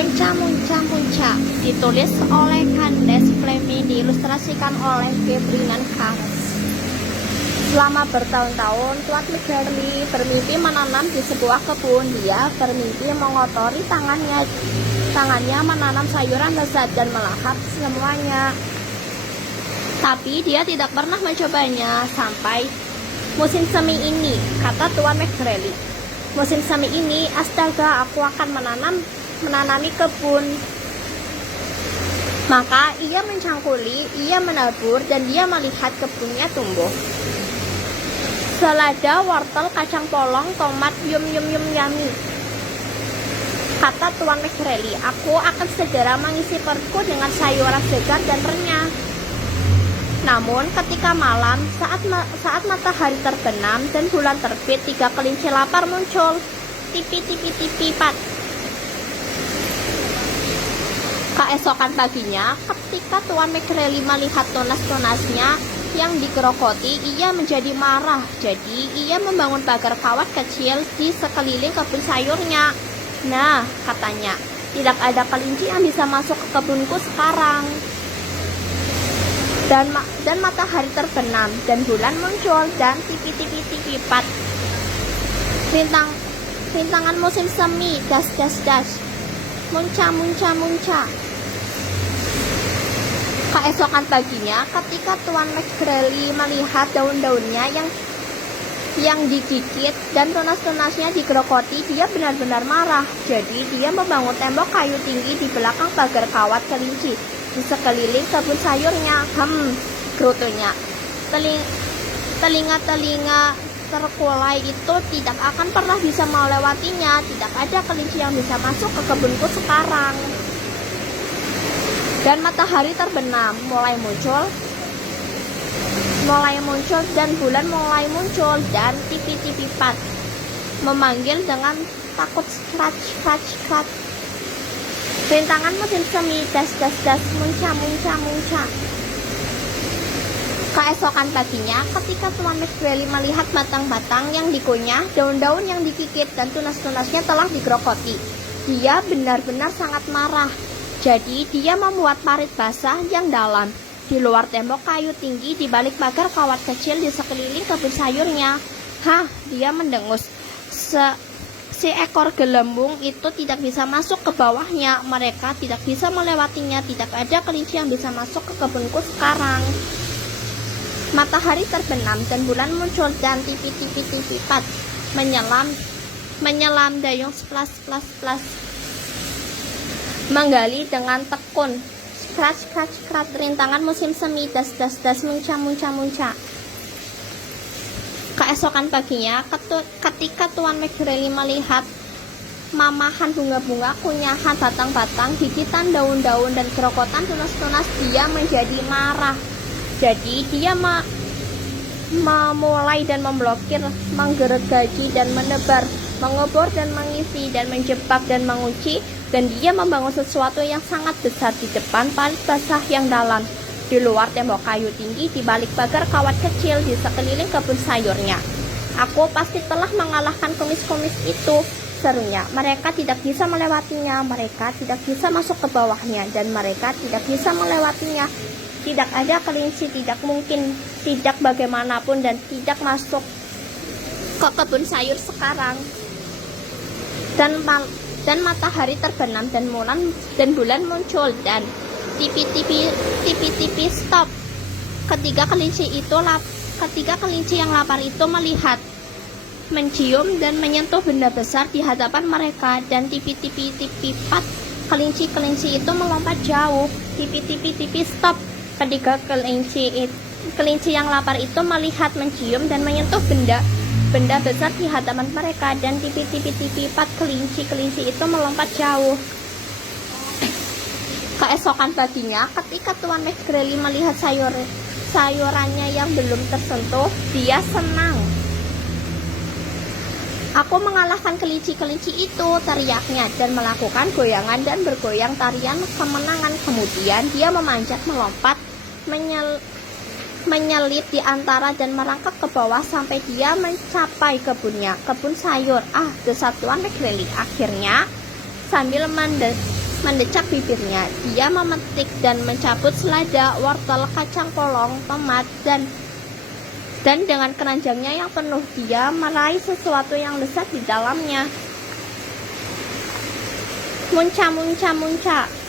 Munca Munca Munca ditulis oleh Candace Fleming, diilustrasikan oleh Gabriel Karas. Selama bertahun-tahun, Tuan McGarley bermimpi menanam di sebuah kebun. Dia bermimpi mengotori tangannya menanam sayuran lezat dan melahap semuanya. Tapi dia tidak pernah mencobanya sampai musim semi ini, kata Tuan McGarley. Musim semi ini, astaga, aku akan menanami kebun. Maka ia mencangkuli, ia menabur, dan dia melihat kebunnya tumbuh. Selada, wortel, kacang polong, tomat, yum yum yum yummy, kata Tuan McGarley. Aku akan segera mengisi perutku dengan sayuran segar dan renyah. Namun ketika malam, saat matahari terbenam dan bulan terbit, 3 kelinci lapar muncul. Tipi tipi tipi pat. Keesokan paginya, ketika Tuan McGarley melihat tunas-tunasnya yang digerogoti, ia menjadi marah. Jadi ia membangun pagar kawat kecil di sekeliling kebun sayurnya. Nah, katanya, tidak ada kelinci yang bisa masuk ke kebunku sekarang. Dan matahari terbenam dan bulan muncul dan tipi-tipi-tipi pat. Rintangan musim semi, das das das. Munca munca munca. Keesokan paginya, ketika Tuan McGarley melihat daun-daunnya yang digigit dan tunas-tunasnya digerogoti, dia benar-benar marah. Jadi dia membangun tembok kayu tinggi di belakang pagar kawat kelinci di sekeliling kebun sayurnya. Gerutunya. Telinga-telinga terkulai itu tidak akan pernah bisa melewatinya. Tidak ada kelinci yang bisa masuk ke kebunku sekarang. Dan matahari terbenam, mulai muncul dan bulan mulai muncul, dan tipi-tipi pat memanggil dengan takut, scratch scratch scratch. Rintangan musim semi, das das das, munca munca munca. Keesokan paginya, ketika Tuan McGarley melihat batang-batang yang dikunyah, daun-daun yang digigit, dan tunas-tunasnya telah digerogoti, dia benar-benar sangat marah. Jadi dia membuat parit basah yang dalam di luar tembok kayu tinggi di balik pagar kawat kecil di sekeliling kebun sayurnya. Dia mendengus. Seekor gelembung itu tidak bisa masuk ke bawahnya. Mereka tidak bisa melewatinya. Tidak ada kelinci yang bisa masuk ke kebunku sekarang. Matahari terbenam dan bulan muncul dan tipi-tipi-tipi pat menyelam dayung splas splas splas. Menggali dengan tekun, scratch scratch scratch. Rintangan musim semi, das das das, munca munca munca. Keesokan paginya, ketika Tuan McGarley melihat mamahan bunga-bunga, kunyahan batang-batang, gigitan daun-daun, dan gerogotan tunas-tunas, dia menjadi marah. Jadi dia memulai dan memblokir, menggergaji dan menebar, mengobor dan mengisi, dan menjebak dan mengunci. Dan dia membangun sesuatu yang sangat besar di depan parit basah yang dalam, di luar tembok kayu tinggi, di balik pagar kawat kecil di sekeliling kebun sayurnya. Aku pasti telah mengalahkan kumis-kumis itu, serunya. Mereka tidak bisa melewatinya, mereka tidak bisa masuk ke bawahnya, dan mereka tidak bisa melewatinya. Tidak ada kelinci, tidak mungkin, tidak bagaimanapun, dan tidak masuk ke kebun sayur sekarang. Dan matahari terbenam dan bulan muncul dan tipi-tipi stop. Ketiga kelinci yang lapar itu melihat, mencium dan menyentuh benda besar di hadapan mereka, dan tipi-tipi pat. Kelinci-kelinci itu melompat jauh. Tipi-tipi stop. Ketiga kelinci yang lapar itu melihat, mencium dan menyentuh benda besar di hadapan mereka, dan tipi-tipi pat. Kelinci itu melompat jauh. Keesokan paginya, ketika Tuan McGarley melihat sayurannya yang belum tersentuh, dia senang. Aku mengalahkan kelinci-kelinci itu, teriaknya, dan melakukan goyangan dan bergoyang tarian kemenangan. Kemudian dia memanjat, melompat, menyelip di antara dan merangkak ke bawah sampai dia mencapai kebun sayur. Desat Tuan McGarley. Akhirnya, mendecak bibirnya. Dia memetik dan mencabut selada, wortel, kacang polong, tomat, dan dengan keranjangnya yang penuh dia meraih sesuatu yang lezat di dalamnya. Munca, munca, munca.